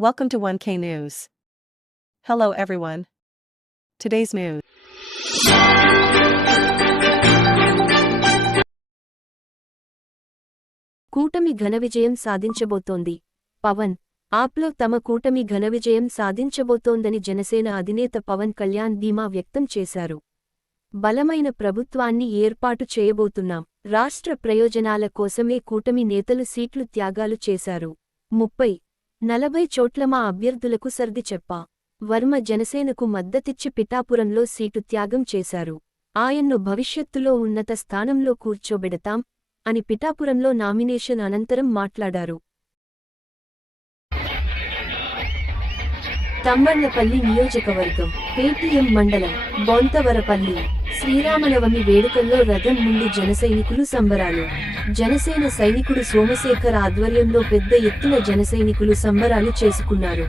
Welcome to 1K News. Hello everyone. Today's news. కూటమి ఘన విజయం సాధించబోతోంది. పవన్ ఆప్లో తమ కూటమి ఘన విజయం సాధించబోతోందని జనసేన అధినేత పవన్ కళ్యాణ్ ధీమా వ్యక్తం చేశారు. బలమైన ప్రభుత్వాన్ని ఏర్పాటు చేయబోతున్నాం. రాష్ట్ర ప్రయోజనాల కోసమే కూటమి నేతలు సీట్లు త్యాగాలు చేశారు. 30-40 చోట్ల మా అభ్యర్థులకు సర్ది చెప్పా. వర్మ జనసేనకు మద్దతిచ్చి పిఠాపురంలో సీటు త్యాగం చేశారు. ఆయన్ను భవిష్యత్తులో ఉన్నత స్థానంలో కూర్చోబెడతాం అని పిఠాపురంలో నామినేషన్ అనంతరం మాట్లాడారు. తంబళ్లపల్లి నియోజకవర్గం, పేటీఎం మండలం, బొంతవరపల్లి శ్రీరామనవమి వేడుకల్లో రథం ముందు జనసైనికులు సంబరాలు. జనసేన సైనికుడు సోమశేఖర్ ఆధ్వర్యంలో పెద్ద ఎత్తున జనసైనికులు సంబరాలు చేసుకున్నారు.